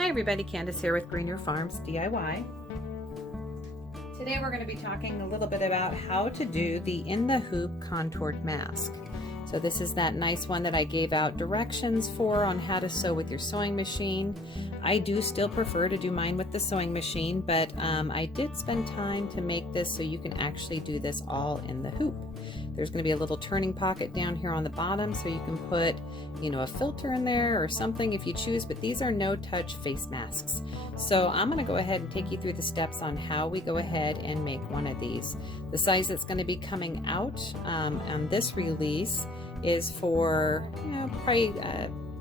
Hi everybody, Candace here with Greener Farms DIY. Today we're going to be talking a little bit about how to do the in the hoop contoured mask. So this is that nice one that I gave out directions for on how to sew with your sewing machine. I do still prefer to do mine with the sewing machine, but I did spend time to make this so you can actually do this all in the hoop. There's going to be a little turning pocket down here on the bottom so you can put, a filter in there or something if you choose, but these are no-touch face masks. So I'm going to go ahead and take you through the steps on how we go ahead and make one of these. The size that's going to be coming out on this release is for probably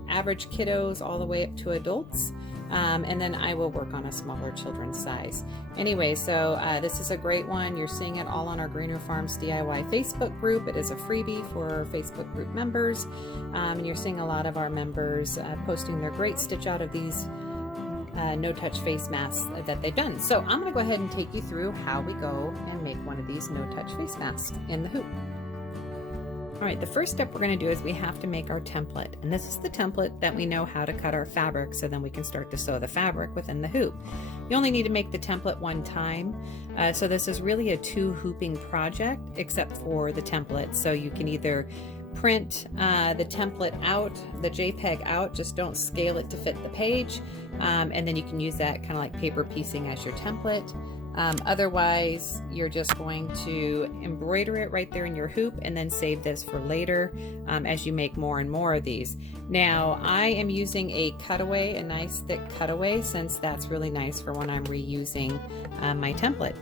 average kiddos all the way up to adults. And then I will work on a smaller children's size. Anyway, so this is a great one. You're seeing it all on our Greener Farms DIY Facebook group. It is a freebie for our Facebook group members. And you're seeing a lot of our members posting their great stitch out of these no-touch face masks that they've done. So I'm going to go ahead and take you through how we go and make one of these no-touch face masks in the hoop. All right, the first step we're going to do is we have to make our template, and this is the template that we know how to cut our fabric so then we can start to sew the fabric within the hoop. You only need to make the template one time, so this is really a two hooping project except for the template. So you can either print the template out, the JPEG out, just don't scale it to fit the page, and then you can use that kind of like paper piecing as your template. Otherwise, you're just going to embroider it right there in your hoop and then save this for later as you make more and more of these. Now, I am using a cutaway, a nice thick cutaway, since that's really nice for when I'm reusing my template.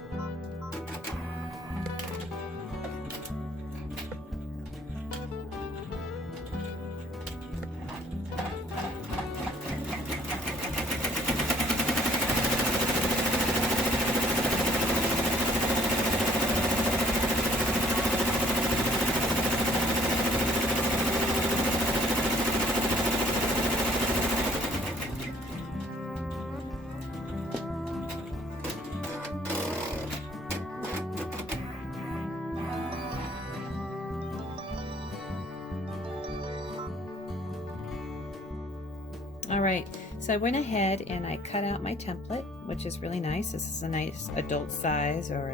All right, so I went ahead and I cut out my template, which is really nice. This is a nice adult size or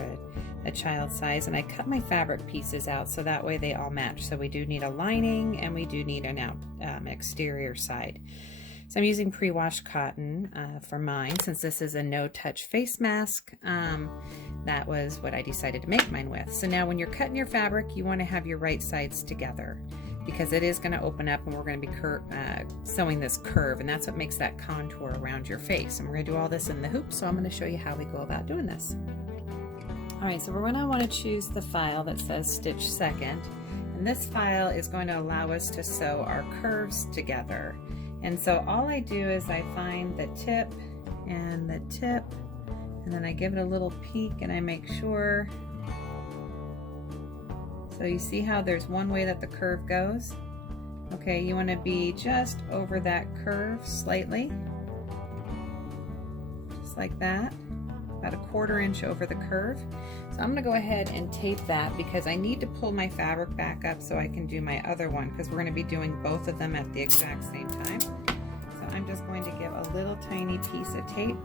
a child size, and I cut my fabric pieces out so that way they all match. So we do need a lining and we do need an exterior side. So I'm using pre-washed cotton for mine, since this is a no-touch face mask. That was what I decided to make mine with. So now when you're cutting your fabric, you want to have your right sides together, because it is going to open up and we're going to be sewing this curve, and that's what makes that contour around your face. And we're going to do all this in the hoop, so I'm going to show you how we go about doing this. All right, so we're going to want to choose the file that says Stitch Second, and this file is going to allow us to sew our curves together. And so all I do is I find the tip and the tip, and then I give it a little peek and I make sure. So you see how there's one way that the curve goes? Okay, you want to be just over that curve slightly, just like that, about a 1/4 inch over the curve. So I'm going to go ahead and tape that because I need to pull my fabric back up so I can do my other one, because we're going to be doing both of them at the exact same time. So I'm just going to give a little tiny piece of tape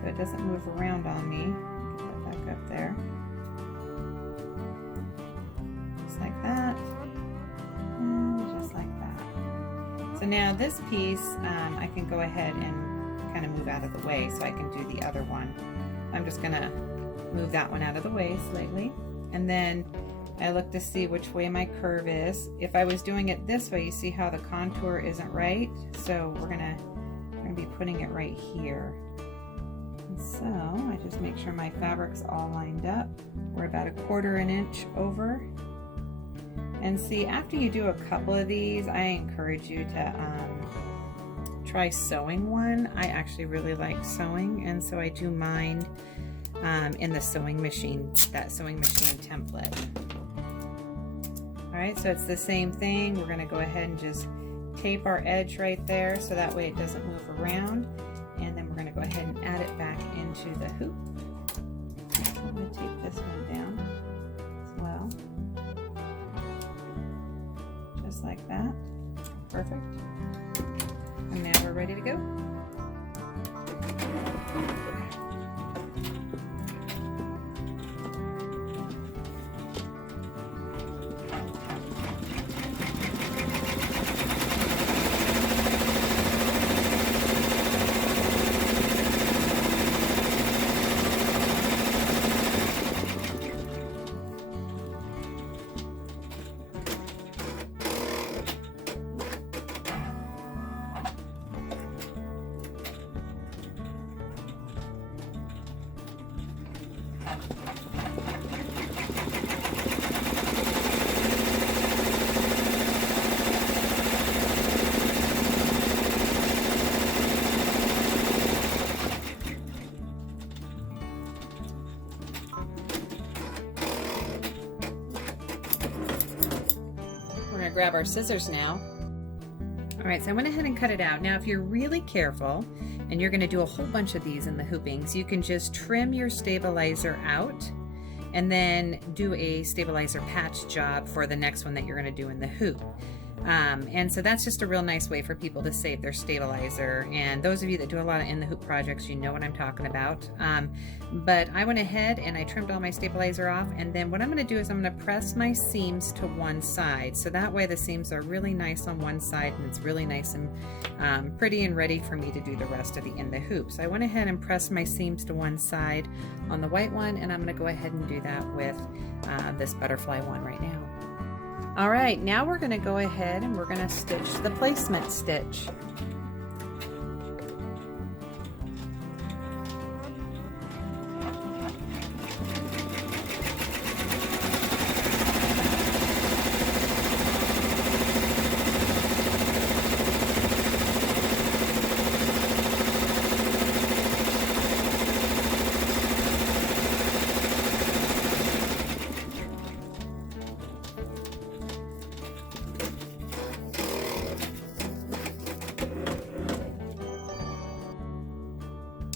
so it doesn't move around on me. Get that back up there. Like that, and just like that. So now this piece, I can go ahead and kind of move out of the way so I can do the other one. I'm just going to move that one out of the way slightly, and then I look to see which way my curve is. If I was doing it this way, you see how the contour isn't right, so we're gonna be putting it right here. And so I just make sure my fabric's all lined up. We're about a 1/4 inch over. And see, after you do a couple of these, I encourage you to try sewing one. I actually really like sewing, and so I do mine in the sewing machine, that sewing machine template. All right, so it's the same thing. We're gonna go ahead and just tape our edge right there so that way it doesn't move around. And then we're gonna go ahead and add it back into the hoop. I'm gonna tape this one down as well. Just like that. Perfect. And now we're ready to go. Grab our scissors now. All right, so I went ahead and cut it out. Now, if you're really careful and you're going to do a whole bunch of these in the hoopings, you can just trim your stabilizer out and then do a stabilizer patch job for the next one that you're going to do in the hoop. And so that's just a real nice way for people to save their stabilizer. And those of you that do a lot of in the hoop projects, you know what I'm talking about. But I went ahead and I trimmed all my stabilizer off. And then what I'm going to do is I'm going to press my seams to one side. So that way the seams are really nice on one side and it's really nice and pretty and ready for me to do the rest of the in the hoop. So I went ahead and pressed my seams to one side on the white one, and I'm going to go ahead and do that with this butterfly one right now. All right, now we're going to go ahead and we're going to stitch the placement stitch.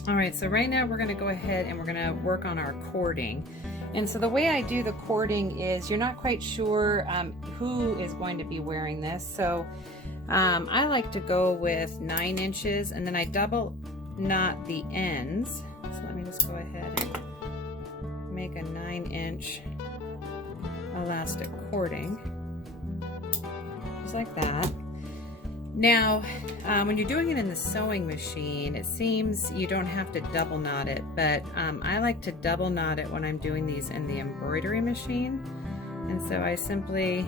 All right, so right now we're going to go ahead and we're going to work on our cording. And so the way I do the cording is you're not quite sure who is going to be wearing this. So I like to go with 9 inches and then I double knot the ends. So let me just go ahead and make a 9-inch elastic cording, just like that. Now, when you're doing it in the sewing machine, it seems you don't have to double knot it, but I like to double knot it when I'm doing these in the embroidery machine. And so I simply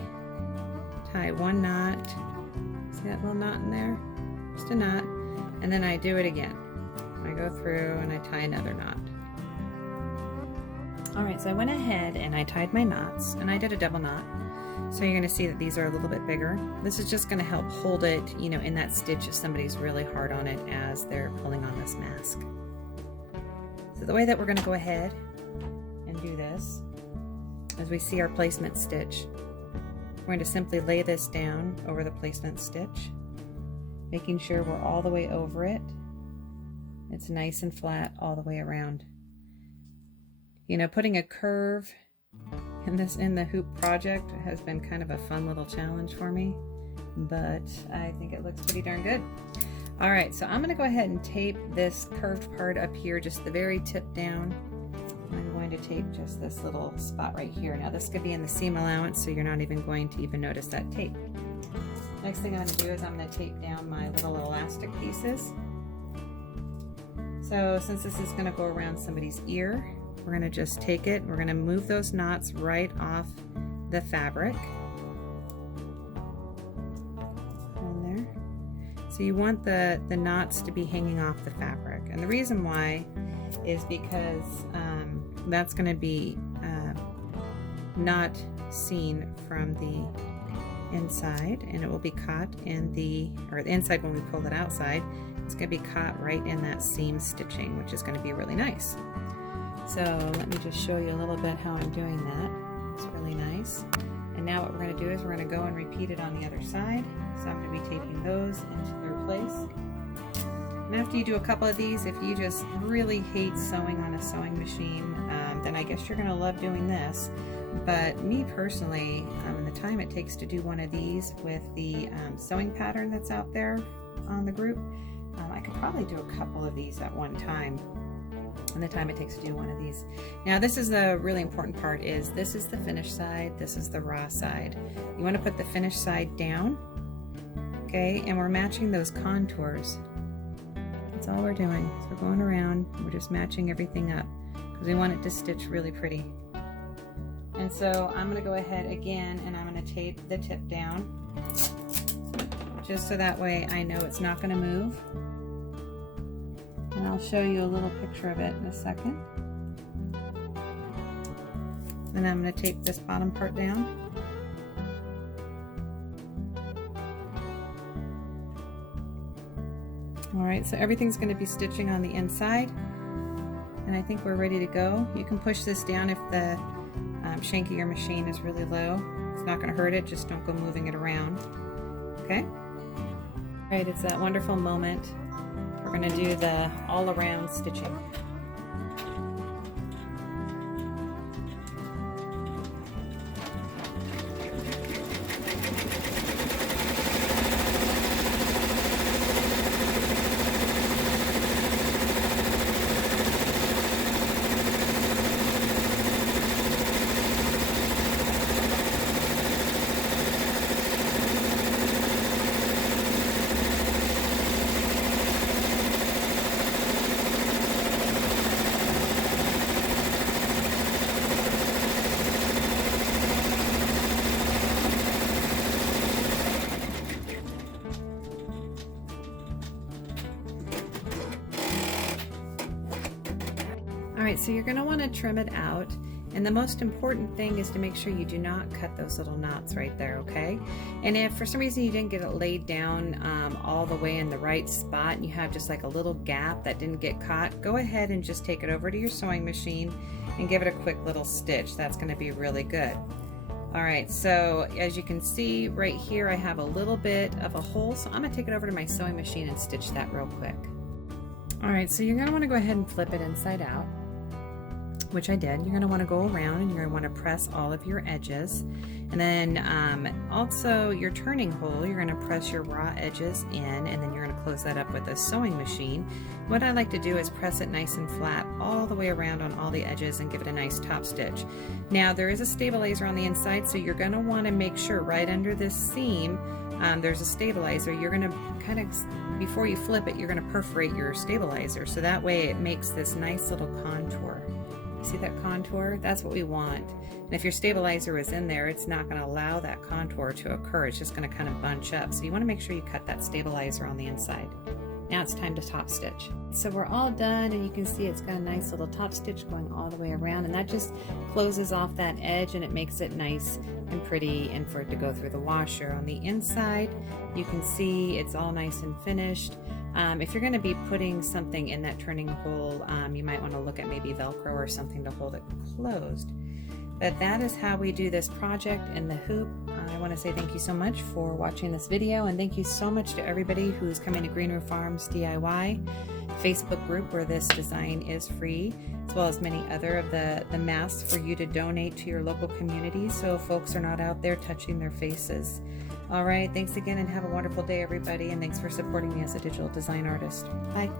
tie one knot, see that little knot in there? Just a knot, and then I do it again. I go through and I tie another knot. All right, so I went ahead and I tied my knots and I did a double knot. So you're going to see that these are a little bit bigger. This is just going to help hold it, you know, in that stitch if somebody's really hard on it as they're pulling on this mask. So the way that we're going to go ahead and do this, as we see our placement stitch, we're going to simply lay this down over the placement stitch, making sure we're all the way over it. It's nice and flat all the way around. You know, putting a curve in the hoop project has been kind of a fun little challenge for me, but I think it looks pretty darn good. All right, so I'm going to go ahead and tape this curved part up here, just the very tip down. I'm going to tape just this little spot right here. Now this could be in the seam allowance, so you're not even going to even notice that tape. Next thing I'm going to do is I'm going to tape down my little elastic pieces. So since this is going to go around somebody's ear, we're going to just take it, we're going to move those knots right off the fabric. On there. So you want the knots to be hanging off the fabric. And the reason why is because that's going to be not seen from the inside, and it will be caught in the inside when we pull it outside. It's going to be caught right in that seam stitching, which is going to be really nice. So let me just show you a little bit how I'm doing that. It's really nice. And now what we're going to do is we're going to go and repeat it on the other side. So I'm going to be taping those into their place. And after you do a couple of these, if you just really hate sewing on a sewing machine, then I guess you're going to love doing this. But me personally, the time it takes to do one of these with the sewing pattern that's out there on the group, I could probably do a couple of these at one time, and the time it takes to do one of these. Now this is the really important part, is this is the finished side, this is the raw side. You want to put the finished side down, okay, and we're matching those contours. That's all we're doing. So we're going around, we're just matching everything up because we want it to stitch really pretty. And so I'm going to go ahead again and I'm going to tape the tip down, just so that way I know it's not going to move. And I'll show you a little picture of it in a second. Then I'm going to tape this bottom part down. Alright, so everything's going to be stitching on the inside, and I think we're ready to go. You can push this down if the shank of your machine is really low. It's not going to hurt it, just don't go moving it around. Okay? Alright, it's that wonderful moment. We're going to do the all-around stitching. Alright, so you're going to want to trim it out, and the most important thing is to make sure you do not cut those little knots right there, okay? And if for some reason you didn't get it laid down all the way in the right spot and you have just like a little gap that didn't get caught, go ahead and just take it over to your sewing machine and give it a quick little stitch. That's going to be really good. Alright, so as you can see right here, I have a little bit of a hole, so I'm going to take it over to my sewing machine and stitch that real quick. Alright, so you're going to want to go ahead and flip it inside out, which I did. You're going to want to go around and you're going to want to press all of your edges, and then also your turning hole, you're going to press your raw edges in, and then you're going to close that up with a sewing machine. What I like to do is press it nice and flat all the way around on all the edges and give it a nice top stitch. Now there is a stabilizer on the inside, so you're going to want to make sure right under this seam there's a stabilizer. You're going to kind of, before you flip it, you're going to perforate your stabilizer, so that way it makes this nice little contour. See that contour? That's what we want. And if your stabilizer is in there, it's not going to allow that contour to occur. It's just going to kind of bunch up. So you want to make sure you cut that stabilizer on the inside. Now it's time to top stitch. So we're all done, and you can see it's got a nice little top stitch going all the way around, and that just closes off that edge and it makes it nice and pretty and for it to go through the washer. On the inside, you can see it's all nice and finished. If you're going to be putting something in that turning hole, you might want to look at maybe Velcro or something to hold it closed. But that is how we do this project in the hoop. I want to say thank you so much for watching this video, and thank you so much to everybody who's coming to Green Roof Farms DIY Facebook group, where this design is free, as well as many other of the masks for you to donate to your local community so folks are not out there touching their faces. All right, thanks again and have a wonderful day, everybody, and thanks for supporting me as a digital design artist. Bye.